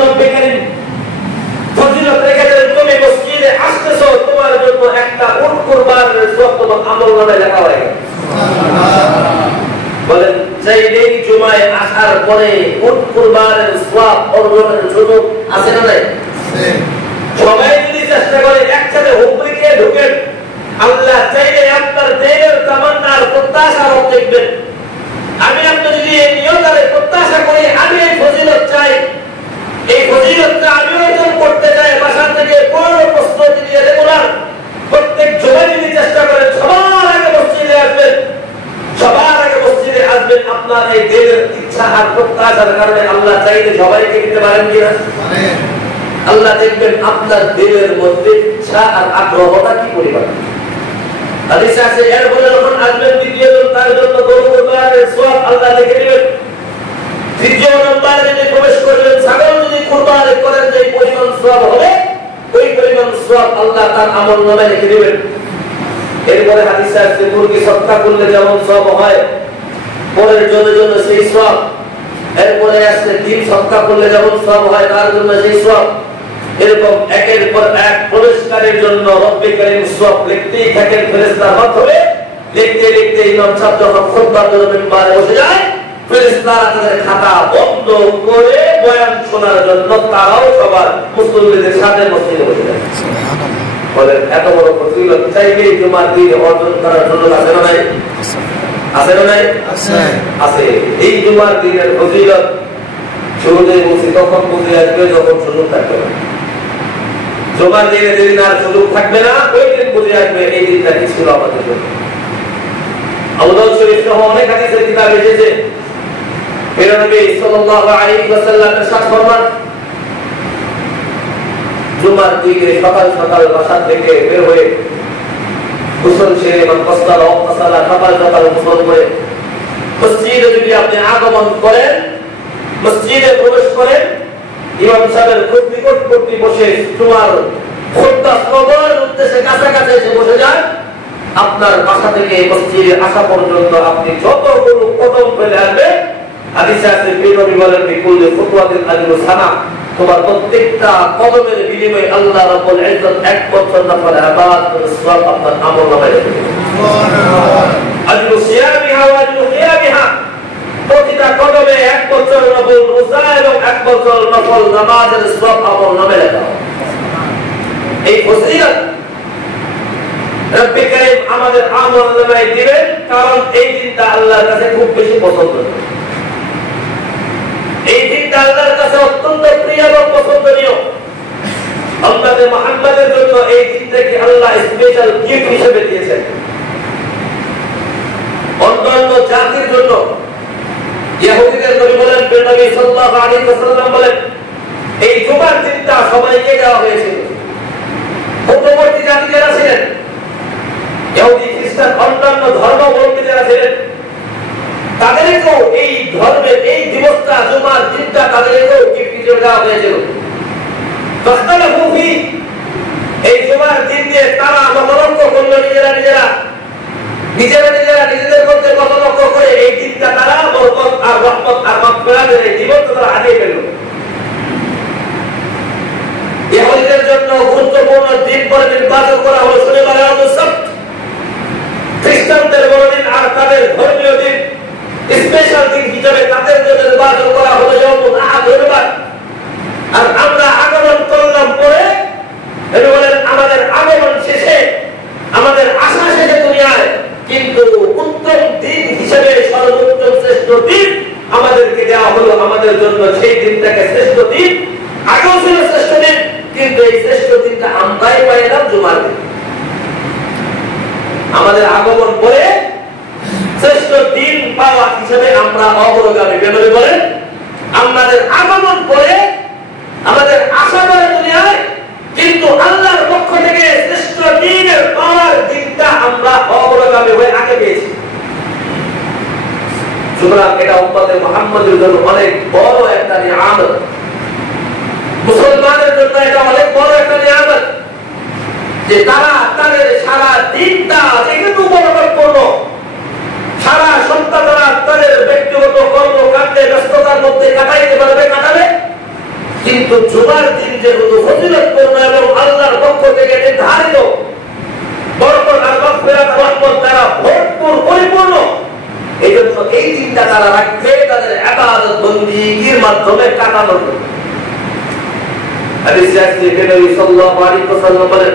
রব্বুল কারীম ফজিলত রেখেছেন, তুমি মসজিদে আসতেছো, তোমার জন্য একটা উট কুরবানের সওয়াব তোমার আমলনামায় লেখা হয়ে গেছে। বলেন যেই জুমায় আসার পরে উট কুরবানের সওয়াব অর্জনের সুযোগ আছে না নাই? সবাই যদি চেষ্টা করে একসাথে হুবরিকে ঢুকেন, আল্লাহ চাইলে আপনার দিনের তামান্নার প্রত্যাশা দেখবেন। আমি আপনি যদি এই নিয়তারে প্রত্যাশা করি, আমি এই ফজিলত চাই, এই ফজিলতটা আমি অর্জন করতে চাই, বাসা থেকে পড়ার প্রস্তুতি নিয়ে রেগুলার প্রত্যেক জুমায় যদি চেষ্টা করেন, সবার আগে মসজিদে আসবেন, সবার আগে মসজিদে আসবেন, আপনার এই দিনের ইচ্ছা আর প্রত্যাশার কারণে আল্লাহ চাইলে সবাইকে দিতে পারেন কিনা? আল্লাহ দেখবেন আপনার দিলের মধ্যে ইচ্ছা আর আগ্রহটা কি পরিমাণ। হাদিসে আছে এরপরে যখন আসবেন দ্বিতীয় জন, তার জন্য গরু কুরবানের সওয়াব আল্লাহ লিখে দিবেন। তৃতীয় নম্বরে যদি প্রবেশ করবেন, ছাগল যদি কুরবানি করেন, যে পরিমাণ সওয়াব হবে ওই পরিমাণ সওয়াব আল্লাহ তার আমলনামায় লিখে দিবেন। এরপরে হাদিসে আছে মুরগি সদকা করলে যেমন সওয়াব হয়, পরের জন্য সেই সওয়াব। এরপরে আছে ডিম সদকা করলে যেমন সওয়াব হয়, তার জন্য সেই সওয়াব। এরকম একের পর এক পুরস্কারের জন্য রব্বুল কারীম সওয়াব লিখতেই থাকেন ফেরেশতার মাধ্যমে। লিখতে লিখতে ইমাম সাহেব যখন খুতবার জন্য মিম্বারে বসে যায়, ফেরেশতারা তাদের খাতা বন্ধ করে বয়ান শোনার জন্য তারাও সবার মুসল্লিদের সাথে মসজিদে বসে যায়। বলেন এত বড় ফজিলত চাইলে জুমার দিন অর্জন করার জন্য আছে না নাই? আছে না নাই? আছে। এই জুমার দিনের ফজিলত শুরুতে বলছি, তখন বুঝে আসবে যখন সুযোগ থাকবে না। জুমার দিনে যেদিন আর সুযোগ থাকবে না, ওই দিন বুঝে আসবে এই দিনটা কি ছিল আমাদের জন্য। আবু দাউদ শরীফ সহ অনেক হাদিসের কিতাব এসেছে, নবী সাল্লাল্লাহু আলাইহি ওয়াসাল্লাম ইরশাদ ফরমান, জুমার দিনে সকাল সকাল বাসা থেকে বের হয়ে গোসল সেরে বা কসলা সকাল সকাল গোসল করে মসজিদে যদি আপনি আগমন করেন, মসজিদে প্রবেশ করেন, ইমাম সাহেবের খুব নিকটবর্তী বসে জুমার খুতবা শ্রবণের উদ্দেশ্যে কাছাকাছি এসে বসে যান, আপনার বাসা থেকে মসজিদে আসা পর্যন্ত আপনি যতগুলো কদম ফেলে আসবেন, হাদিসে আছে নবী বলেন বিকুল্লি খুতওয়াতিন আজরু সানা, তোমার প্রত্যেকটা কদমের বিনিময়ে আল্লাহ রাব্বুল ইজ্জত 1 বছর নফল ইবাদতের সওয়াব আপনার আমলনামায় লিখে দিবেন। সুবহানাল্লাহ। আজরু সিয়ামিহা ওয়া আজরু কিয়ামিহা, প্রতিটা কদমে 1 বছর নফল রোজা এবং 1 বছর নফল নামাজের সওয়াব আমলনামায় লেখা হবে। এই ফজিলত রব্বুল কারীম আমাদের আমলনামায় দিবেন, কারণ এই দিনটা আল্লাহর কাছে খুব বেশি পছন্দ। এই দিনটা আল্লাহর কাছে অত্যন্ত প্রিয় এবং পছন্দনীয়। উম্মতে মুহাম্মাদের জন্য এই দিনটাকে আল্লাহ স্পেশাল গিফট হিসেবে দিয়েছেন। অন্যান্য জাতির জন্য ইহুদিদের নবী বলেন, নবী সাল্লাল্লাহু আলাইহি ওয়াসাল্লাম বলেন, এই জুমার দিনটা সবাইকে দেওয়া হয়েছিল। পূর্ববর্তী জাতি যারা ছিলেন, ইহুদি খ্রিস্টান অন্যান্য ধর্মাবলম্বী যারা ছিলেন, তাদেরকেও এই ধর্মের এই দিবসটা জুমার দিনটা তাদেরকেও গিফট হিসেবে দেওয়া হয়েছিল। এই জুমার দিন দিয়ে তারা মতলক্ষ করলো, নিজেদের মধ্যে মতলক্ষ করে এই দিনটা তারা বরকত আর রহমত আর মাগফিরাতের এই জীবনটা তারা হারিয়ে ফেলল। ইহুদিদের জন্য গুরুত্বপূর্ণ দিন পরে নির্বাচন করা হলো শনিবার আল সাbt, খ্রিস্টানদের বড়দিন আর তাদের ধর্মীয় দিন স্পেশাল দিন হিসেবে তাদের জন্য নির্বাচন করা হলো ইয়াউমুল আহাদ, রবিবার। আর আমরা আগমন করলাম পরে, বলেন আমাদের আগমন শেষে, আমাদের আসা শেষে দুনিয়ায়, কিন্তু উত্তম দিন হিসেবে সর্বোত্তম শ্রেষ্ঠ দিন আমাদেরকে দেওয়া হলো আমাদের জন্য। সেই দিনটাকে শ্রেষ্ঠ দিন, আগেও ছিল শ্রেষ্ঠ দিন, কিন্তু এই শ্রেষ্ঠ দিনটা আমরাই পাইলাম জুমার দিন। আমাদের আগমন পরে শ্রেষ্ঠ দিন পাওয়া হিসেবে আমরা অগ্রগামী। নবী বলেন আমাদের আগমন পরে, আমাদের আশা করে দুনিয়ায়, কিন্তু আল্লাহর পক্ষ থেকে শ্রেষ্ঠ দিনের পাওয়ার দিনটা আমরা অগ্রগামী হয়ে আগে পেয়েছি। সুতরাং এটা উম্মতে মুহাম্মাদের জন্য অনেক বড় একটা নিয়ামত, মুসলমানের জন্য এটা অনেক বড় একটা নিয়ামত যে তারা তাদের সারা দিনটা যেহেতু উপভোগ করলো, সারা সপ্তাহ তারা তাদের ব্যক্তিগত কর্মকাণ্ডে ব্যস্ততার মধ্যে কাটাইতে পারবে, কাটাবে, কিন্তু জুমার দিন যেহেতু ফজিলতপূর্ণ এবং আল্লাহর পক্ষ থেকে নির্ধারিত বরকত আর মাগফিরাত রহমত দ্বারা ভরপুর পরিপূর্ণ, এই জন্য এই দিনটা তারা রাখবে তাদের ইবাদত বন্দেগীর মাধ্যমে কাটানোর জন্য। হাদিসে আছে নবী সাল্লাল্লাহু আলাইহি ওয়াসাল্লাম বলেন,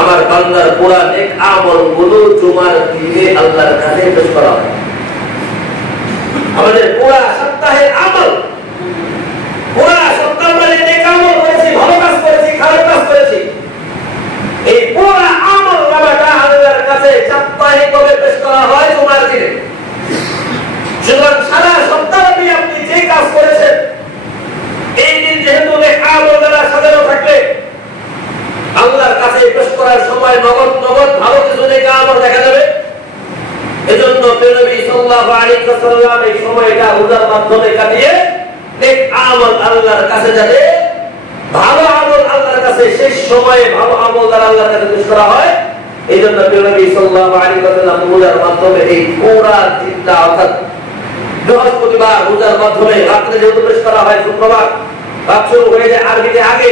আমার বান্দার পুরা নেক আমলগুলো জুমার দিনে আল্লাহর কাছে পেশ করা হয়। আমাদের পুরা সপ্তাহের আমল, পুরা সপ্তাহ মানে নেক আমল করেছি, ভালো কাজ করেছি, খারাপ কাজ করেছি, এই পুরা আমল নামাটা আল্লাহর কাছে সাপ্তাহিকভাবে পেশ করা হয় জুমার দিনে। সুতরাং সারা সপ্তাহে আপনি যে কাজ করেছেন, এই দিন যেহেতু নেক আমল দ্বারা সাজানো থাকবে, আল্লাহর কাছে পেশ করার সময় নগদ নগদ ভালো কিছু নেক আমল দেখা যাবে। এজন্য নবী সাল্লাল্লাহু আলাইহি ওয়াসাল্লাম এই সময়টা রোজার মাধ্যমে কাটিয়ে নেক আমল আল্লাহর কাছে যাবে, ভালো আমল আল্লাহর কাছে শেষ সময়ে ভালো আমল দ্বারা আল্লাহর কাছে পেশ করা হয়। এজন্য নবী সাল্লাল্লাহু আলাইহি ওয়াসাল্লাম রোজার মাধ্যমে এই পুরা দিনটা অর্থাৎ বৃহস্পতিবার রোজার মাধ্যমে রাত্রে যেহেতু পেশ করা হয়, শুক্রবার রাত শুরু হয়ে যায় আরবিতে আগে,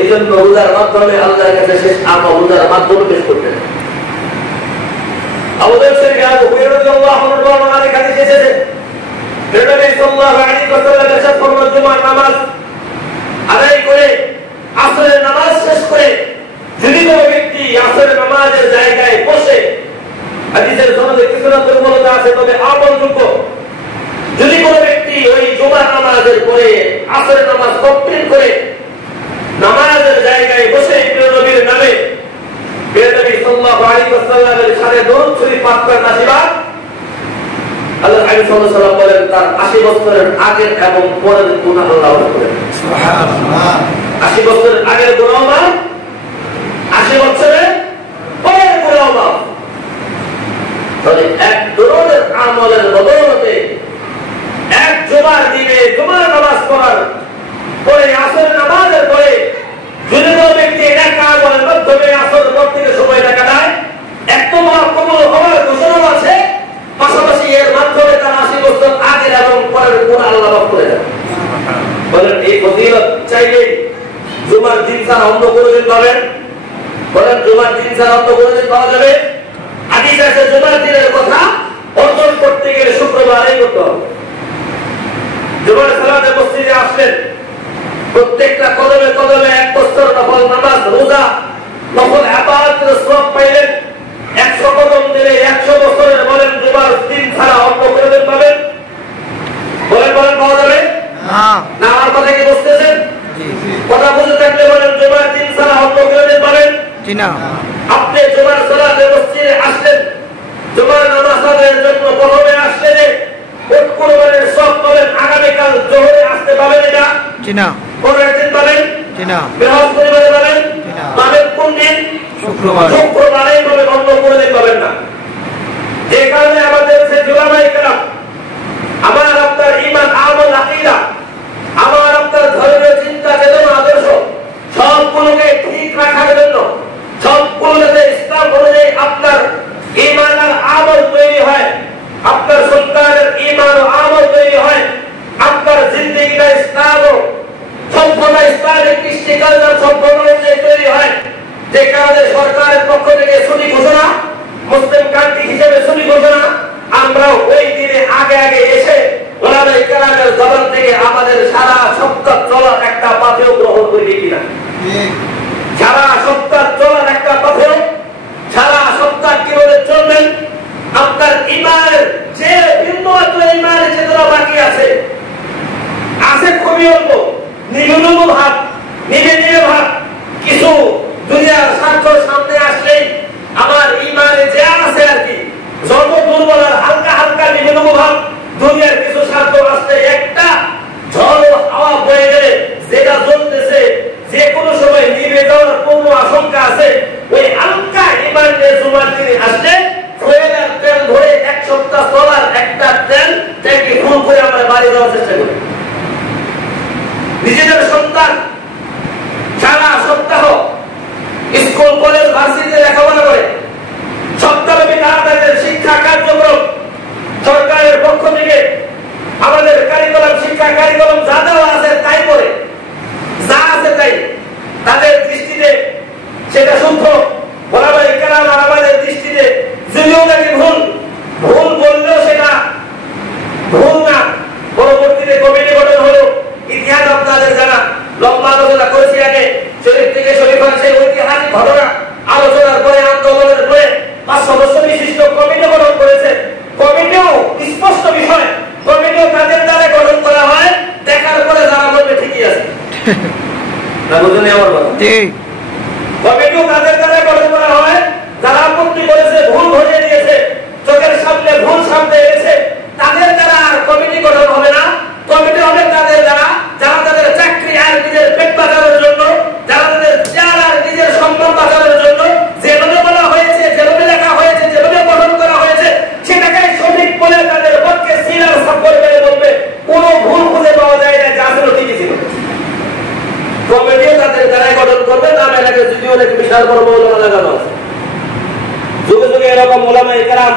এই জন্য রোজার মাধ্যমে আল্লাহর কাছে শেষ আমল রোজার মাধ্যমে পেশ করতেন। আমাদের শরীফে আবু হুরায়রা রাদিয়াল্লাহু আনহু বর্ণনা হাদিস এসেছে, নবী সাল্লাল্লাহু আলাইহি ওয়াসাল্লাম এরশাদ ফরমান, জুমার নামাজ আদায় করে আসরের নামাজ শেষ করে যদি কোনো ব্যক্তি আসরের নামাজের জায়গায় বসে, হাদিসের সনদে কিছুটা দুর্বলতা আছে তবে আমলযোগ্য, যদি কোনো ব্যক্তি ওই জুমার নামাজের পরে আসরের নামাজ কমপ্লিট করে নামাজের জায়গায় বসে নবীর নামে নবী সাল্লাল্লাহু আলাইহি ওয়াসাল্লামের সাথে দরুদ শরীফ পাঠ করেন আশীর্বাদ, আল্লাহ নবী সাল্লাল্লাহু আলাইহি ওয়াসাল্লাম বলেন তার 80 বছরের আগের এবং পরের গুনাহ আল্লাহ মাফ করেন। সুবহানাল্লাহ। 80 বছরের আগের গুনাহ মাফ, 80 বছরের পরের গুনাহ মাফ। তাহলে এক দরুদের আমলের বদৌলতে এক জুমার দিনে জুমার নামাজ পড়ার পরে আসরের নামাজের পরে যদি কোনো ব্যক্তি নেক আমলের মাধ্যমে আসর পর থেকে সময়টা কাটায়, এত বড় কবুল হওয়ার ঘোষণা আছে, পাশাপাশি এর মাধ্যমে তার 80 বছর আগের এবং পরের গুনাহ আল্লাহ মাফ করে দেন। বলেন এই ফজিলত চাইলে জুমার দিন ছাড়া অন্য কোনো দিন পাবেন? বলেন জুমার দিন ছাড়া অন্য কোনো দিন পাওয়া যাবে? হাদিস আছে জুমার দিনের কথা অর্জন করতে গেলে শুক্রবারেই করতে হবে। জুমার সালাতে মসজিদে আসলেন, প্রত্যেকটা কদমে কদমে 1 বছর নফল নামাজ রোজা নফল ইবাদতের সওয়াব পাইলেন। 100 কদম দিলে 100 বছরের বলেন জুমার দিন ছাড়া অন্য কোনো দিন পাবেন? বলেন বলেন পাওয়া যাবে না? না আমার কথা কি বুঝতেছেন? কথা বুঝতে থাকলে বলেন জুমার দিন ছাড়া অন্য কোনো দিন পাবেন? জি না। আপনি জুমার সালাতে মসজিদে আসলেন, জুমার নামাজ আদায়ের জন্য প্রথমে আসলেন, কোন কোরবানের সওয়াব পাবেন, আগামীকাল জোহরে আসতে পাবেন এটা? জি না। পরের দিন পাবেন? জি না। বৃহস্পতিবারে পাবেন? জি না। পাবেন কোন দিন? শুক্রবার। শুক্রবারেই পাবেন, অন্য কোনো দিন পাবেন না। যে কারণে আমাদের সে উলামায়ে কেরাম আমার আপনার ঈমান আমল আকীদা, আমার আপনার ধর্মীয় চিন্তা চেতনা আদর্শ সবগুলোকে ঠিক রাখার জন্য, সবগুলোতে ইসলাম অনুযায়ী আপনার ঈমান আর আমল তৈরি হয়, আপনার সন্তানের ঈমান ও আমল তৈরি হয়, আপনার জিন্দেগিটা ইসলাম ও সম্পূর্ণ ইসলামিক কৃষ্টি কালচার সম্পূর্ণ অনুযায়ী তৈরি হয়। যে কারণে সরকারের পক্ষ থেকে ছুটি ঘোষণা, মুসলিম কান্ট্রি হিসেবে ছুটি ঘোষণা, আমরা ওই দিনে আগে আগে এসে উলামায়ে কেরামের জবান থেকে আমাদের সারা সপ্তাহ চলার একটা পাথেও গ্রহণ করি কিনা? সারা সপ্তাহ চলার একটা পাথেও, সারা সপ্তাহ কিভাবে চলবেন, আপনার ঈমানের যে বিন্দুমাত্র ঈমানের চেতনা বাকি আছে খুবই অল্প, নির্মূল ভাব, নিবে নিবে ভাব, কিছু দুনিয়ার স্বার্থ সামনে আসলেই আমার ঈমানে যে আছে আর কি যত দুর্বল আর হালকা হালকা নিবে ভাব, দুনিয়ার কিছু স্বার্থ আসলে একটা ঝড় হাওয়া বয়ে গেলে যেটা জ্বলতেছে যে কোনো সময় নিবে যাওয়ার পূর্ণ আশঙ্কা আছে, ওই হালকা ঈমান নিয়ে জুমার দিনে আসলে ফুয়েলের তেল ধরে 1 সপ্তাহ চলার একটা তেল ট্যাঙ্কি ফুল করে আমরা বাড়ি যাওয়ার চেষ্টা করি। নিজেদের সন্তান সারা সপ্তাহ স্কুল কলেজ ভার্সিটিতে লেখাপড়া করে, সপ্তাহব্যাপী তাদের শিক্ষা কার্যক্রম সরকারের পক্ষ থেকে আমাদের কারিকুলাম শিক্ষা কারিকুলাম যা দেওয়া আছে তাই করে না বুঝুন আমার কথা ঠিক কমিটিও তাদের দ্বারা গঠন করা হয় যারা আপত্তি করেছে ভুল ধরিয়ে দিয়েছে চোখের সামনে ভুল সামনে এসেছে তাদের দ্বারা আর কমিটি গঠন হবে না কমিটি হবে তাদের দ্বারা যারা তাদের চাকরি আর নিজের পেট বাঁচানোর জন্য যারা তাদের চেয়ার আর নিজের সম্মান বাঁচানোর জন্য যেভাবে বলা হয়েছে যেভাবে লেখা হয়েছে যেভাবে গঠন করা হয়েছে সেটাকে সঠিক বলে তাদের পক্ষে সিলার সাপোর্ট করে বলবে কোনো ভুল খুঁজে পাওয়া যায় না যা ছিল ঠিকই ছিল কমিটিও তাদের দ্বারাই গঠন করবে নাম এলাকায় যদিও অনেক বিশাল বড় ওলামা লাগানো আছে যুগে যুগে এরকম ওলামায়ে কেরাম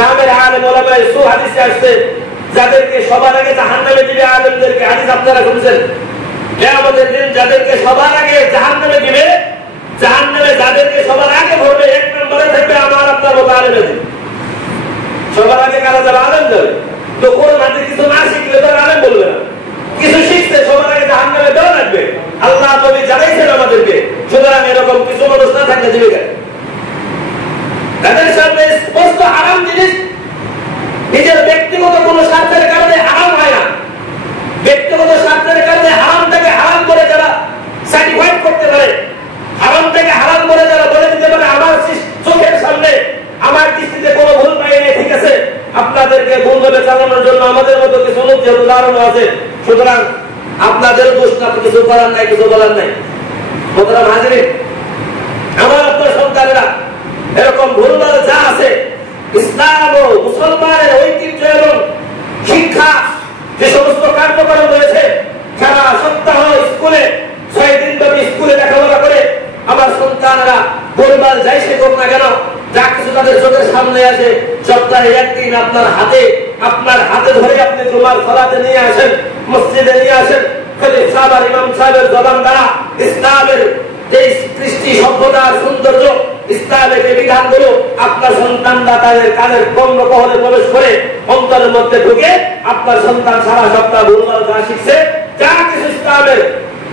নামের আলেম ওলামায়ে সু হাদিসে আসছে যাদেরকে সবার আগে জাহান্নামে দিবে আলেমদেরকে হাদিস আপনারা শুনছেন কিয়ামতের দিন যাদেরকে সবার আগে জাহান্নামে দিবে জাহান্নামে যাদেরকে সবার আগে ভরবে এক নম্বরে থাকবে আমার আপনার মতো আলেমের সবার আগে কারা যাবে আলেম যাবে তো কোন মাঝে কিছু না শিখলে তো আলেম বলবে না কিছু শিখতে সবার আগে জাহান্নামে দেওয়া লাগবে আল্লাহ নবী জানাইছেন আমাদেরকে সুতরাং এরকম কিছু মানুষ না থাকলে জীবিকা তাদের সামনে স্পষ্ট হারাম জিনিস নিজের ব্যক্তিগত কোনো স্বার্থের কারণে হারাম হয় না ব্যক্তিগত স্বার্থের কারণে হারামটাকে হারাম করে যারা সার্টিফাইড করতে পারে হারামটাকে হারাম করে যারা বলে দিতে পারে আমার চোখের সামনে আমার দৃষ্টিতে কোনো ভুল পাই নাই ঠিক আছে আপনাদেরকে ভুলভাবে চালানোর জন্য আমাদের মতো কিছু লোক যেহেতু দাঁড়ানো আছে সুতরাং আপনাদের দোষ না কিছু করার নাই কিছু বলার নাই সুতরাং হাজির আমার আপনার সন্তানেরা এরকম ভুলভাল যা আছে ইসলাম ও মুসলমানের ঐতিহ্য এবং শিক্ষা যে সমস্ত কার্যক্রম রয়েছে সারা সপ্তাহ স্কুলে 6 দিন ব্যাপী স্কুলে লেখাপড়া করে আমার সন্তানেরা ভুলভাল যাই সে হোক না কেন যা কিছু তাদের চোখের সামনে আসে সপ্তাহে একদিন আপনার হাতে ধরে আপনি জুমার সালাতে নিয়ে আসেন মসজিদে নিয়ে আসেন খলিফ সাহেব আর ইমাম সাহেবের জবান দ্বারা ইসলামের যে কৃষ্টি সভ্যতার সৌন্দর্য ইসলামের যে বিধানগুলো আপনার সন্তানরা তাদের কানের কর্ম কহলে প্রবেশ করে অন্তরের মধ্যে ঢুকে আপনার সন্তান সারা সপ্তাহ ভুলভাল যা শিখছে যা কিছু ইসলামের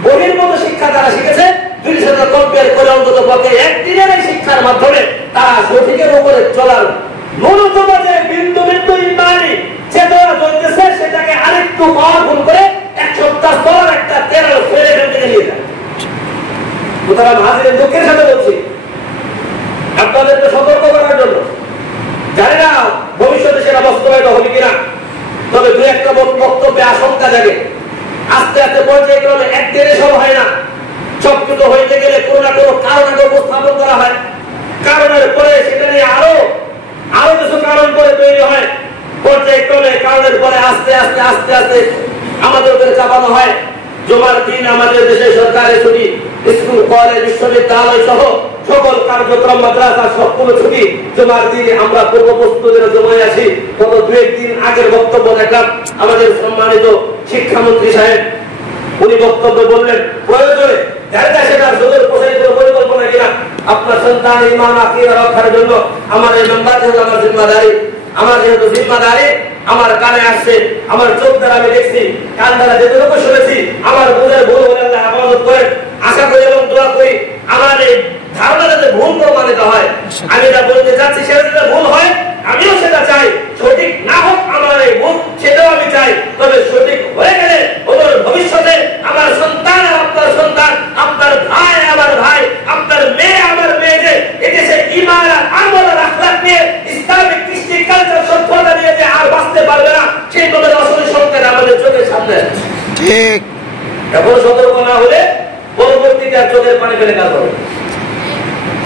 বহির্ভূত শিক্ষা তারা শিখেছে দুই সাথে কম্পেয়ার করে অন্তত পক্ষে একদিনের এই শিক্ষার মাধ্যমে তারা সঠিকের উপরে চলার ন্যূনতম যে বিন্দু বিন্দু ইমানি চেতনা চলতেছে সেটাকে আরেকটু পাওয়ারফুল করে এক সপ্তাহ পর একটা তেরো ফেরে এখান থেকে নিয়ে যায় সুতরাং হাজিরের দুঃখের সাথে বলছি আপনাদেরকে সতর্ক করার জন্য জানি না ভবিষ্যতে সেটা বাস্তবায়িত হবে কিনা তবে দু একটা বক্তব্যে আশঙ্কা জাগে আস্তে আস্তে পর্যায়ক্রমে একদিনে সব হয় না সবকিছু হইতে গেলে কোনো না কোনো কারণ আগে উপস্থাপন করা হয় কারণের পরে সেটা নিয়ে আরো কিছু কারণ করে তৈরি হয় পর্যায়ক্রমে কারণের পরে আস্তে আস্তে আস্তে আস্তে আমাদের উপরে চাপানো হয় জুমার দিন আমাদের দেশে সরকারি ছুটি স্কুল কলেজ বিশ্ববিদ্যালয় সহ সকল কার্যক্রম মাদ্রাসা সবগুলো ছুটি জুমার দিনে আমরা পূর্ব প্রস্তুতির জমায় আছি গত 2-1 দিন আগের বক্তব্য দেখলাম আমাদের সম্মানিত শিক্ষামন্ত্রী সাহেব উনি বক্তব্য বললেন প্রয়োজনে সেটা সুদূর প্রসারিত পরিকল্পনা কিনা আপনার সন্তান ইমান আকীদা রক্ষার জন্য আমার এই মেম্বার যেহেতু আমার জিম্মাদারি আমার কানে আসছে আমার চোখ দ্বারা আমি দেখছি কান দ্বারা যেটুকু শুনেছি আমার বুঝের ভুল হলে আল্লাহ হেফাজত করেন আশা করি এবং দোয়া করি আমার এই ধারণা যাতে ভুল প্রমাণিত হয় আমি যা বলতে চাচ্ছি সেটা যাতে ভুল হয় আমিও সেটা চাই সঠিক না হোক আমার এই ভুল সেটাও আমি চাই তবে সঠিক হয়ে গেলে ওদের ভবিষ্যতে আমার সন্তান আর আপনার সন্তান আপনার ভাই আমার ভাই আপনার মেয়ে আমার মেয়ে যে এদেশে ঈমান আর আমল আর আখলাক নিয়ে ইসলামিক কৃষ্টি কালচার সভ্যতা নিয়ে যে আর বাঁচতে পারবে না সেই তোমাদের আসলে সন্তান আমাদের চোখের সামনে ঠিক এখন সতর্ক না হলে পরবর্তীতে আর চোখের পানি ফেলে কাজ হবে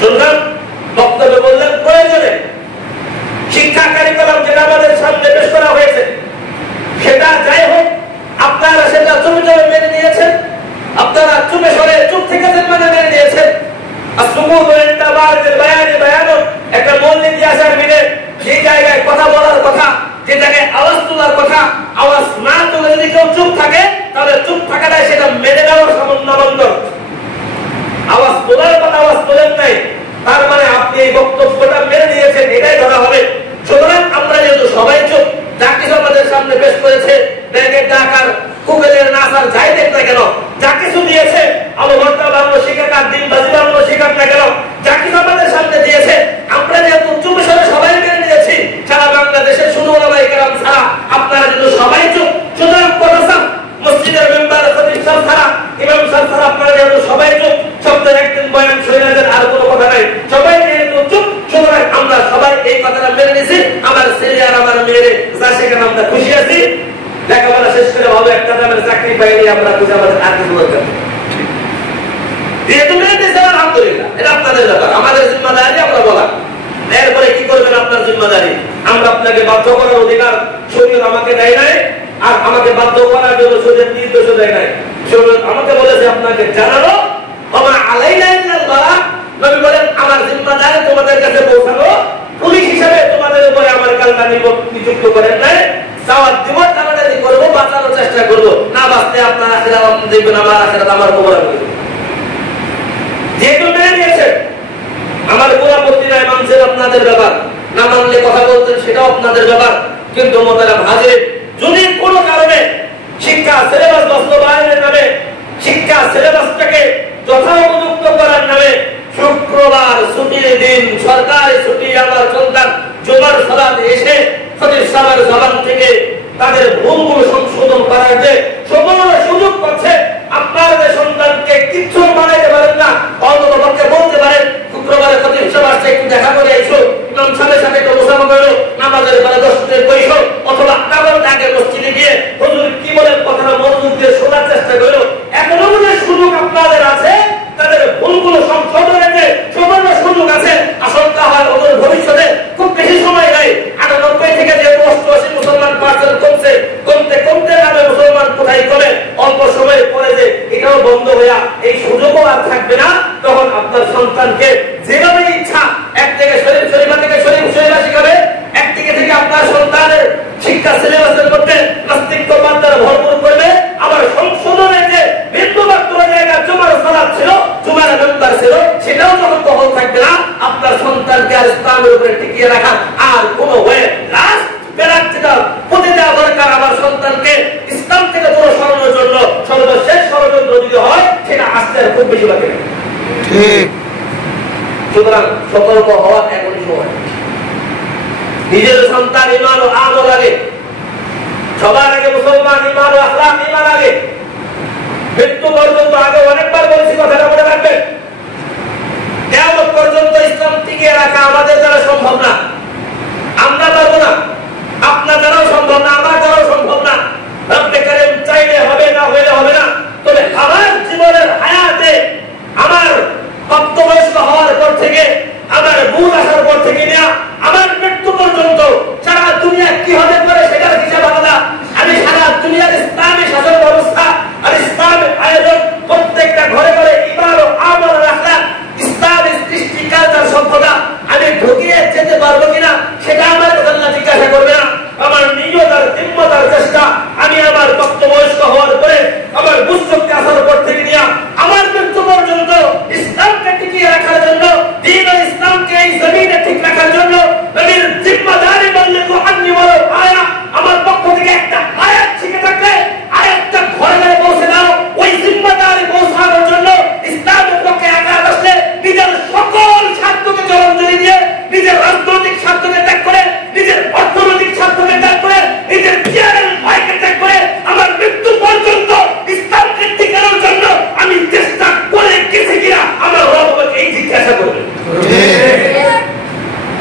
শুনলাম বক্তব্য বললেন প্রয়োজনে শিক্ষা কারিকুলাম যেটা আমাদের সামনে পেশ করা হয়েছে সেটা যাই হোক আপনারা সেটা চুপে চুপে মেনে নিয়েছেন আপনারা চুপে সরে চুপ থেকেছেন মানে মেনে নিয়েছেন একটা মূলনীতি আসার মিলে যে জায়গায় কথা বলার কথা যে জায়গায় আওয়াজ তোলার কথা আওয়াজ না তুলে যদি কেউ চুপ থাকে তাহলে চুপ থাকাটাই সেটা মেনে নেওয়ার সামান্য আওয়াজ তোলার কথা আওয়াজ তোলেন নাই তার মানে আপনি এই বক্তব্যটা মেনে নিয়েছেন এটাই ধরা হবে সুতরাং আমরা যেহেতু সবাই চুপ যা কিছু আমাদের সামনে পেশ করেছে ব্যাংকের ডাকার কুবেলের নাসার যাই দেখ না কেন যা কিছু দিয়েছে আলোভর্তা বাংলা শিক্ষক আর দিনবাজি বাংলা শিক্ষক না কেন যা কিছু আমাদের সামনে দিয়েছে আমরা যেহেতু চুপ সরে সবাই মেনে নিয়েছি সারা বাংলাদেশের শুধু ওলামায়ে কেরাম ছাড়া আপনারা যেহেতু সবাই চুপ সুতরাং কথা মসজিদের মেম্বার প্রতিষ্ঠান ছাড়া ইমাম সাহেব স্যার আপনারা যেহেতু সবাই চুপ, সপ্তাহে একদিন বয়ান শুনে নেন, আর কোনো কথা নাই, সবাই যেহেতু চুপ, সুতরাং আমরা সবাই এই কথাটা মেনে নিছি। আমার ছেলে আর আমার মেয়েরে যা সেখানে আমরা খুশি আছি, লেখাপড়া শেষ করে ভালো একটা দামের চাকরি পাইনি আমরা খুশি, আমাদের আর কিছু দরকার নেই। যেহেতু মেনে নিয়েছেন আলহামদুলিল্লাহ, এটা আপনাদের ব্যাপার, আমাদের জিম্মাদারি আমরা বলা। এরপরে কি করবেন আপনার জিম্মাদারি, আমরা আপনাকে বাধ্য করার অধিকার শরীয়ত আমাকে দেয় নাই, আর আমাকে বাধ্য করার জন্য শরীয়ত নির্দেশ দেয় নাই। শরীয়ত আমাকে বলেছে আপনাকে জানানো, ওমা আলাইনা ইল্লাল বালাগ। নবী বলেন আমার জিম্মাদারি তোমাদের কাছে পৌঁছানো, পুলিশ হিসেবে তোমাদের উপরে আমার কালকা নিযুক্ত করেন নাই। দাওয়াত দিব, তাড়াতাড়ি করবো, বাঁচানোর চেষ্টা করবো, না বাঁচতে আপনার আখিরাত দেখবেন, আমার আখিরাত আমার কবর আমি দেব। যেহেতু মেনে নিয়েছেন, আমার পুরা পত্রিকায় মানছেন আপনাদের ব্যাপার, না মানলে কথা বলতেন সেটাও আপনাদের ব্যাপার। কিন্তু মোহতারাম হাজির, যদি কোনো কারণে শিক্ষা সিলেবাস বাস্তবায়নের নামে, শিক্ষা সিলেবাসটাকে যথাযুক্ত করার নামে শুক্রবার ছুটির দিন, সরকারি ছুটি, আমার সন্তান জুমার সালাতে এসে খতিব সাহেবের জবান থেকে তাদের ভুলগুলো সংশোধন করার যে সুযোগ পাচ্ছে, আপনাদের সন্তানকে কিচ্ছু বানাইতে পারেন না, অন্তত পক্ষে বলতে পারেন শুক্রবারে খতিব সাহেব আসছে, একটু দেখা করে আইসো, ইমাম সাহেবের সাথে একটু মোসাফা করো, নামাজের পরে 10 মিনিট বইসো, অথবা নামাজের আগে মসজিদে গিয়ে হুজুর কি বলেন কথাটা মনোযোগ দিয়ে শোনার চেষ্টা করো। এখনো যে সুযোগ আপনাদের আছে, তাদের ভুলগুলো সংশোধনের যে সুবর্ণ সুযোগ আছে, আশঙ্কা হয় ওদের ভবিষ্যতে খুব বেশি সময় নাই, 98 থেকে যে 88 মুসলমান পার্সেন্ট কমছে, কমতে কমতে যাবে মুসলমান কোথায় কমে, অল্প সময়ের পরে যে এটাও বন্ধ হইয়া এই সুযোগও আর থাকবে না, তখন আপনার সন্তানকে যেভাবে ইচ্ছা একদিকে শরীফা থেকে শরীফা শিখাবে, একদিকে থেকে আপনার সন্তানের শিক্ষা সিলেবাসের মধ্যে নাস্তিকবাদ দ্বারা ভরপুর করবে, আবার সংশোধনের যে বিন্দুমাত্র জায়গা জুমার সালাত ছিল, জুমার মেম্বার ছিল, সেটাও যখন বহাল থাকবে না, আপনার সন্তানকে আর ইসলামের উপরে টিকিয়ে রাখা আর কোনো ওয়ে লাস্ট বেরাক যেটা পথে দেওয়া দরকার, আমার সন্তানকে ইসলাম থেকে দূরে সরানোর জন্য সর্বশেষ ষড়যন্ত্র যদি হয়, সেটা আসতে আর খুব বেশি বাকি নেই। সুতরাং সতর্ক হওয়ার এখনই সময়। নিজের সন্তান ইমান ও আমল আগে, সবার আগে মুসলমান ইমান ও আখলাক, ইমান আগে, মৃত্যু পর্যন্ত। আগে অনেকবার বলছি, কথাটা মনে রাখবেন, কিয়ামত পর্যন্ত ইসলাম টিকিয়ে রাখা আমাদের দ্বারা সম্ভব না, আমরা পারবো না, আপনার দ্বারাও সম্ভব না, আমার দ্বারাও সম্ভব না। রব্বে কারীম চাইলে হবে, না হইলে হবে না। তবে আমার জীবনের হায়াতে, আমার প্রাপ্তবয়স্ক হওয়ার পর থেকে, আমার বুঝ আসার পর থেকে নিয়ে আমার মৃত্যু পর্যন্ত সারা দুনিয়া কি হবে করে সেটার হিসাব আলাদা। আমি সারা দুনিয়ার ইসলামী শাসন ব্যবস্থা আর ইসলামের আয়োজন, প্রত্যেকটা ঘরে ঘরে ইমান ও আমল রাখা, ইসলামের সৃষ্টি কালচার সভ্যতা আমি ঢুকিয়ে যেতে পারবো কিনা সেটা আমার আল্লাহ জিজ্ঞাসা করবে না। আমার নিজতার জিম্মতার চেষ্টা আমি আমার প্রাপ্তবয়স্ক হওয়ার পরে, আমার বুঝশক্তি আসার পর থেকে নিয়ে আমার মৃত্যু পর্যন্ত ইসলামকে টিকিয়ে রাখার জন্য, দ্বীন ও ইসলামকে এই জমিনে ঠিক রাখার জন্য নবীর জিম্মাদারি বললে মুহাম্মদ বলো আয়া, আমার পক্ষ থেকে একটা আয়াত শিখে থাকলে আয়াতটা ঘরে ঘরে পৌঁছে দাও। ওই জিম্মাদারি পৌঁছানোর জন্য ইসলামের পক্ষে আঘাত আসলে নিজের সকল স্বার্থকে জলাঞ্জলি দিয়ে, নিজের রাজনৈতিক স্বার্থকে ত্যাগ করে, নিজের অর্থনৈতিক স্বার্থকে ত্যাগ করে, নিজের চেয়ারের ভয়কে ত্যাগ করে আমার মৃত্যু পর্যন্ত ইসলামকে টিকানোর জন্য আমি চেষ্টা করে গেছি কিনা আমার রব আমাকে এই জিজ্ঞাসা করবে।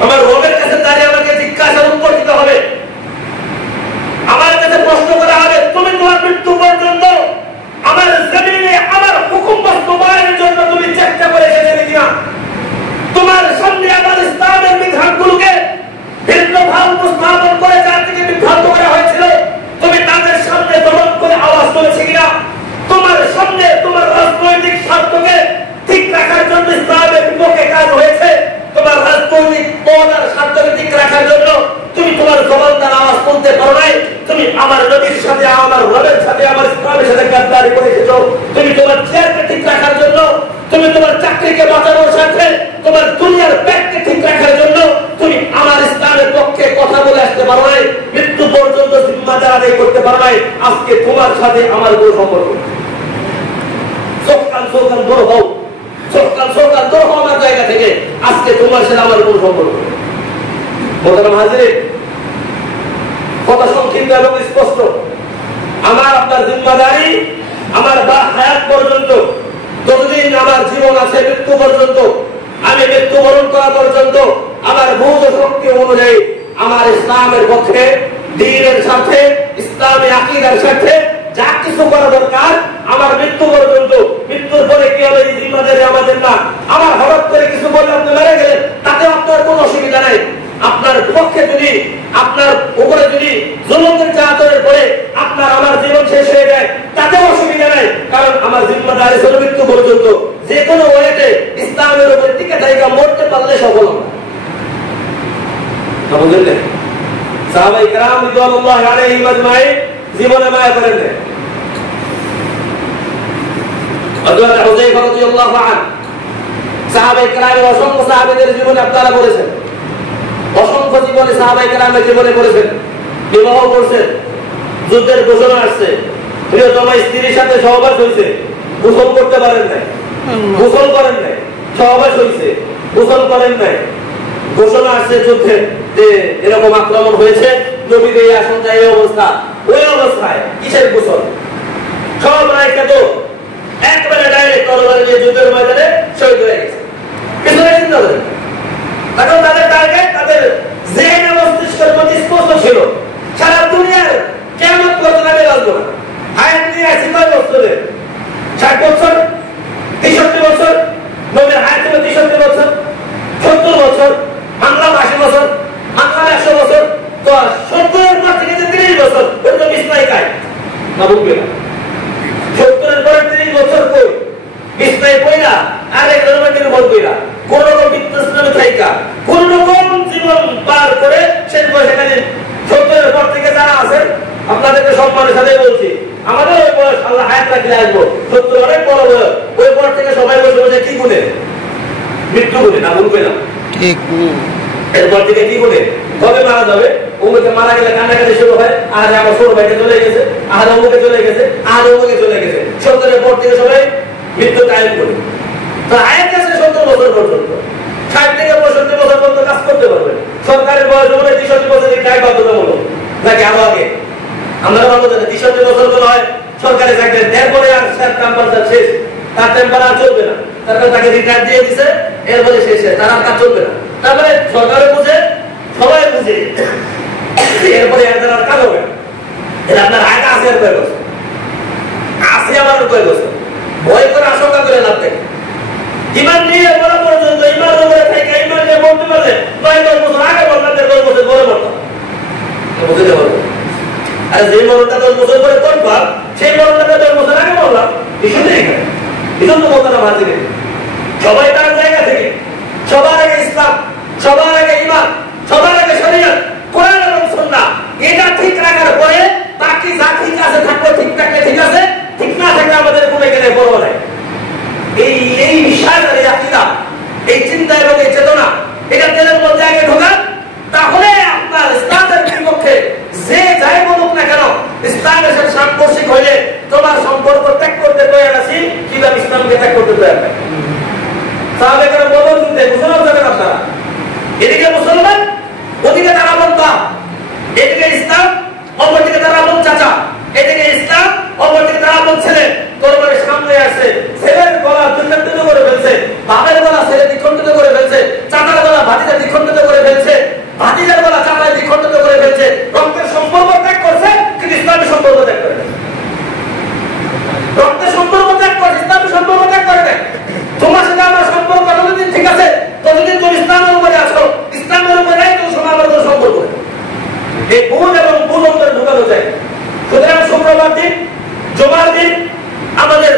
আমার রবের কাছে দাঁড়িয়ে আমাকে জিজ্ঞাসার উত্তর দিতে হবে, আমার কাছে প্রশ্ন করা হবে, তুমি তোমার মৃত্যু পর্যন্ত আমার জমিনে আমার হুকুম বাস্তবায়নের জন্য তুমি চেষ্টা করে এসেছিলে কিনা? তোমার সামনে আমার ইসলামের বিধানগুলোকে ভিন্নভাবে উপস্থাপন করে যার থেকে বিভ্রান্ত করা হয়েছিল, তুমি তাদের সামনে দমন করে আওয়াজ তুলেছে কিনা? তোমার সামনে তোমার রাজনৈতিক স্বার্থকে ঠিক রাখার জন্য ইসলামের বিপক্ষে কাজ হয়েছে, তোমার রাজনৈতিক পদ আর স্বার্থকে ঠিক রাখার জন্য তুমি তোমার জবান দ্বারা আওয়াজ তুলতে পারো নাই, তুমি আমার নবীর সাথে, আমার রবের সাথে, আমার ইসলামের সাথে গাদ্দারি করে এসেছো। তুমি তোমার চেয়ারকে ঠিক রাখার জন্য, তুমি তোমার চাকরিকে বাঁচানোর সাথে, তোমার দুনিয়ার পেটকে ঠিক রাখার জন্য তুমি আমার ইসলামের পক্ষে কথা বলে আসতে পারো নাই, মৃত্যু পর্যন্ত জিম্মাদার আদায় করতে পারো নাই। আজকে তোমার সাথে আমার কোনো সম্পর্ক নেই। সকাল সকাল দূর হও, সকাল সকাল দূর হও আমার জায়গা থেকে, আজকে তোমার সাথে আমার কোনো সম্পর্ক নেই। মোহতারাম হাজিরিন, কথা সংক্ষিপ্ত এবং স্পষ্ট। আমার আপনার জিম্মাদারি আমার হায়াত পর্যন্ত দাঁড়িয়ে মৃত্যু পর্যন্ত যে কোনো ওয়েতে ইসলামের উপরে টিকে থাকা মরতে পারলে সফল আমরা বুঝলেন। সাহাবায়ে কেরাম রিদওয়ানুল্লাহি আলাইহিম আজমাইন জীবনে মায়া করেন না। হযরত হুযায়ফা রাদিয়াল্লাহু আনহু সাহাবায়ে কেরামের অসংখ্য সাহাবীদের জীবনে আপনারা পড়েছেন, অসংখ্য জীবনে সাহাবায়ে কেরামের জীবনে পড়েছেন, বিবাহ করছেন, যুদ্ধের ঘোষণা আসছে, প্রিয়তমা স্ত্রীর সাথে সহবাস হয়েছে, গোসল করতে পারেন নাই, গোসল করেন নাই, সহবাস হয়েছে, গোসল করেন নাই, ঘোষণা আসছে যুদ্ধে যে এরকম আক্রমণ হয়েছে, নবীর এই আশঙ্কা, এই অবস্থা, ওই অবস্থায় কিসের গোসল? সব রায়কে তো একবারে ডাইরেক্ট তরবারি দিয়ে যুদ্ধের ময়দানে শহীদ হয়ে গেছে। কিছু চিন্তা করেন, কারণ তাদের টার্গেট, তাদের জেন মস্তিষ্কের প্রতি স্পষ্ট ছিল, সারা দুনিয়ার কিয়ামত পর্যন্ত আমি বাঁচবো না। হায়াত নিয়ে আছি 9 বছরে, 60 বছর, 63 বছর, নবীর হায়াত ছিল 63 বছর, 70 বছর, মানলাম 80 বছর, মানলাম 100 বছর, তো 70 এর পর থেকে 30 বছর ওই তো বিছনায় খায় না, বুঝবে না। 70 এর পরে 30 বছর কই বিছনায় কইরা আরেক ধর্মের উপর কইরা কোন রকম বিত্তস্থানে থাইকা কোন রকম জীবন পার করে শেষ বয়সে খালি 70 এর পর থেকে যারা আছেন আপনাদেরকে সম্মানের সাথে বলছি, আমাদের ওই বয়স আল্লাহ হায়াত রাখলে আসবো, 70 অনেক বড় বয়স, ওই পর থেকে সবাই বসে বসে কি গুনে? মৃত্যু গুনে, না ভুলবে না। ঠিক, এরপর থেকে কি গুনে? কবে মারা যাবে? অমুকে মারা গেলে কান্নাকাটি শুরু হয়, আহারে আমার ছোট ভাইকে চলে গেছে, আহারে অমুকে চলে গেছে, আহারে অমুকে চলে গেছে। 70 এর পর থেকে সবাই মৃত্যু কায়েম করে। তো হায়াত আছে 70 বছর পর্যন্ত, 60 থেকে 65 বছর পর্যন্ত কাজ করতে পারবে। সরকারের বয়স হলে 63 বছরের কাজ বাধ্যতামূলক নাকি আরো আগে? আমরা ভালো জানি 63 বছর তো নয় সরকারি চাকরি, এরপরে আর টেম্পারেচার শেষ, তার টেম্পারেচার চলবে না, তারপরে তাকে রিটায়ার দিয়ে দিছে, এরপরে শেষে তার আর কাজ চলবে না। তারপরে সরকারে বুঝে, সবাই বুঝে, এরপরে এদের আর কাজ হবে না। এটা আপনার হায়াত আছে আর কয়েক বছর, আছে আমার কয়েক বছর, ভয় করে আশঙ্কা করে লাভ থাকে। ইমান নিয়ে বলা পর্যন্ত, ইমান উপরে থেকে ইমান নিয়ে বলতে পারলে 9-10 বছর আগে বললাম, 10 বছর পরে বলতাম, বুঝতে পারবো। আর যে মরণটা 10 বছর পরে করতাম, সেই মরণটা 10 বছর আগে বললাম, বিষয় নেই। বিষয় তো বলতে না ভাজি নেই, সবাই তার জায়গা থেকে সবার আগে ইসলাম, সবার আগে ইমান, সবার আগে শরীয়ত, কোরআন এবং সুন্নাহ, এটা ঠিক রাখার পরে বাকি যা ঠিক আছে থাকবে, ঠিক থাকলে ঠিক আছে, ঠিক না থাকলে আমাদের কোনো এখানে বড় নাই। এই বিশ্বাস আর এই আকীদা, এই চিন্তা এবং এই চেতনা, এটা দিলের মধ্যে আগে ঢোকা, তাহলে আপনার ইসলামের বিপক্ষে যে যাই বলুক না কেন, ইসলামের সাথে সাংঘর্ষিক হইলে তোমার সম্পর্ক ত্যাগ করতে তৈরি আছি, কিভাবে ইসলামকে ত্যাগ করতে তৈরি আছে। সাহাবায়ে কেরাম বদর যুদ্ধে মুসলমান যাবেন আপনারা, এদিকে মুসলমান, ওদিকে তারা বন্ধা, এদিকে ইসলাম, অপরদিকে তারা বোন চাচা, এদিকে ইসলাম, অপরদিকে তারা বোন ছেলে, তরবারের সামনে আসছে, ছেলের গলা দ্বিখণ্ডিত করে ফেলছে, বাপের গলা ছেলে দ্বিখণ্ডিত করে ফেলছে, চাচার গলা ভাতিজা দ্বিখণ্ডিত করে ফেলছে, ভাতিজার গলা চাচায় দ্বিখণ্ডিত করে ফেলছে। রক্তের সম্পর্ক ত্যাগ করছে, কিন্তু ইসলামের সম্পর্ক ত্যাগ করে নাই। রক্তের সম্পর্ক ত্যাগ করে, ইসলামের সম্পর্ক ত্যাগ করে নাই। তোমার সাথে আমার সম্পর্ক যতদিন ঠিক আছে, ততদিন তুমি ইসলামের উপরে আছো, ইসলামের উপরে নাই তুমি সময় আমার কোনো সম্পর্ক নেই। এই বুঝ এবং বুঝ অন্তরে ঢুকানো যায়। সুতরাং শুক্রবার দিন, জুমার দিন আমাদের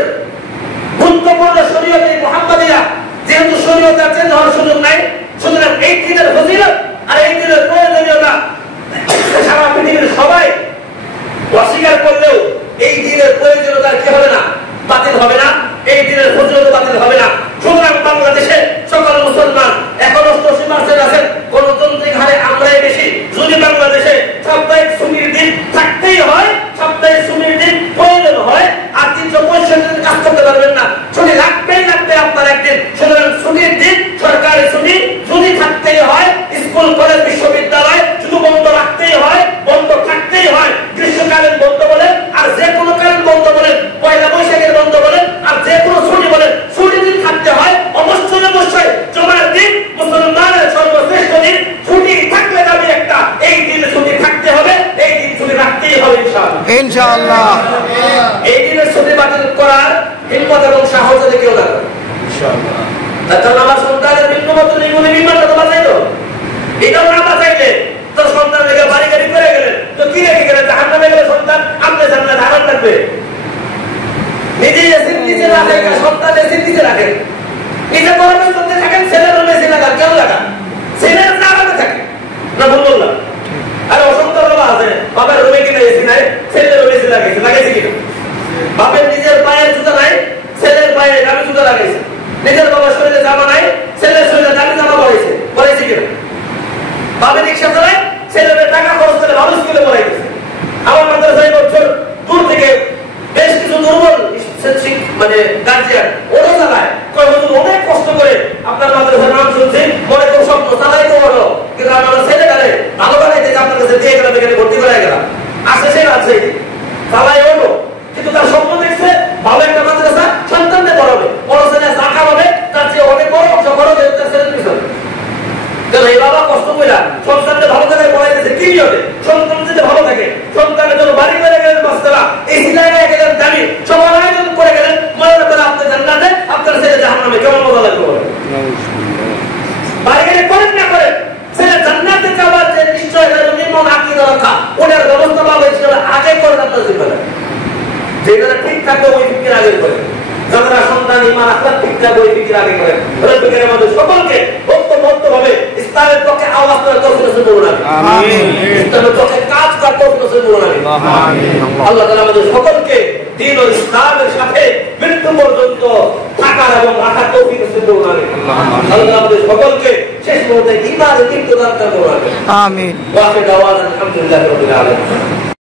গুরুত্বপূর্ণ শরীয়তে মুহাম্মাদিয়া, যেহেতু শরীয়তে চেঞ্জ হওয়ার সুযোগ নাই, সুতরাং এই দিনের ফজিলত আর এই দিনের প্রয়োজনীয়তা সারা পৃথিবীর সবাই অস্বীকার করলেও এই দিনের প্রয়োজনীয়তা কি হবে না? বাতিল হবে না, এই দিনের ফজিলত বাতিল হবে না। সুতরাং বাংলাদেশে সকল মুসলমান এখন 88% আছেন, গণতান্ত্রিক হারে আমরাই বেশি। যদি বাংলাদেশে সাপ্তাহিক ছুটির দিন থাকতেই হয়, সাপ্তাহিক ছুটির দিন প্রয়োজন হয়, আর 365 দিন কাজ করতে পারবেন না, ছুটি লাগবেই লাগবে আপনার একদিন। সুতরাং ছুটির দিন, সরকারি ছুটি যদি থাকতেই হয়, স্কুল কলেজ বিশ্ববিদ্যালয় শুধু বন্ধ রাখতেই হয়, বন্ধ থাকতেই হয়। গ্রীষ্মকালীন বন্ধ বলেন আর যে কোনো কালীন বন্ধ বলেন, পয়লা বৈশাখের বন্ধ বলেন আর যে কোনো ছুটি বলেন, ছুটি দিন থাকতে হয়। অবশ্যই অবশ্যই জমার দিন মুসলমানের সর্বশ্রেষ্ঠ দিন, ছুটি থাকলে যাবে একটা, এই দিনে ছুটি থাকতে হবে, এই দিন ছুটি রাখতেই হবে ইনশাআল্লাহ। ইনশাআল্লাহ এই দিনের ছুটি বাতিল করার হিম্মত এবং সাহস যদি কেউ না করে ইনশাআল্লাহ। তাহলে আমার সন্তানের বিন্দুমাত্র বিমানটা তো বাঁচাইলো, এটাও না বাঁচাইলে তোর সন্তান লেগে বাড়ি গাড়ি করে গেলেন, তো কি রেখে গেলেন? জাহান্নামে গেলে সন্তান আপনি জান্নাতে আরাম থাকবে। নিজে এসে নিচে রাখে, সন্তান এসে নিচে রাখে, নিজে গরমের মধ্যে থাকেন, ছেলের মেসে লাগান, কেন লাগান? ছেলের নাগালে থাকে না, ভুল বললাম? আরে অসংখ্য বাবা আছে, বাবার রুমে কিনে এসি নাই, ছেলের মেসে লাগাইছে, লাগাইছে কিনা? বাপের নিজের পায়ের জুতা নাই, ছেলের পায়ে দামি জুতা লাগাইছে, নিজের বাবার শরীরে জামা নাই, ছেলের শরীরে দামি জামা পরাইছে, পরাইছে কিনা? বাপের রিক্সা চালায়, ছেলের টাকা খরচ করে ভালো স্কুলে পড়াইতেছে। আমার মাদ্রাসায় বছর দূর থেকে বেশ কিছু দুর্বল মানে গার্জিয়ান ওরা চালায়, অনেক কষ্ট করে আপনার মাদ্রাসার নাম শুনছি, মনে খুব স্বপ্ন চালাই তো বলো, কিন্তু আমার ছেলে গেলে ভালো বানাইতে আপনার কাছে দিয়ে গেলাম, এখানে ভর্তি করে গেলাম, আসে সে আছে চালাই হলো, কিন্তু তার স্বপ্ন দেখছে ভালো একটা মাদ্রাসা সন্তানদের পড়াবে, বড় ছেলে চাকা হবে, তার চেয়ে অনেক বড় অংশ খরচ হয়ে তার ছেলের পিছনে। এই বাবা কষ্ট করে সন্তানকে ভালো জায়গায় পড়াইতেছে, কি হবে? সন্তান যদি ভালো থাকে, সন্তানের জন্য বাড়ি করে গেলেন, বাচ্চারা এই জায়গায় গেলেন, জানি সবার আয়োজন করে গেলেন, মনে করে আপনি জান্নাতে, আপনার ছেলে জাহান্নামে, কেমন মজা লাগবে? বাড়ি গেলে করেন না করেন, ছেলে জান্নাতে যাওয়ার যে নিশ্চয় নির্মল আকীদা রাখা, ওটার ব্যবস্থা পাবে সেটা আগে করেন আপনার জীবনে, যেটা ঠিক থাকবে ওই ফিকির আগে করেন। যারা সন্তান ইমান আখলাক ঠিক থাকবে ওই ফিকির আগে করেন। রব্বিকের আমাদের সকলকে ঐক্যবদ্ধভাবে ইসলামের পক্ষে আওয়াজ করে তৌফিক নসিব করুন, আমিন। ইসলামের পক্ষে কাজ করার তৌফিক নসিব করুন, আমিন। আল্লাহ তাআলা আমাদের সকলকে দ্বীন ও ইসলামের সাথে মৃত্যু পর্যন্ত থাকার এবং রাখার তৌফিক নসিব করুন, আমিন। আল্লাহ আমাদের সকলকে শেষ মুহূর্তে ঈমানের তৃপ্তি দান করুন, আমিন। ওয়া আখিরু দাওয়ানা আলহামদুলিল্লাহি রাব্বিল আলামিন।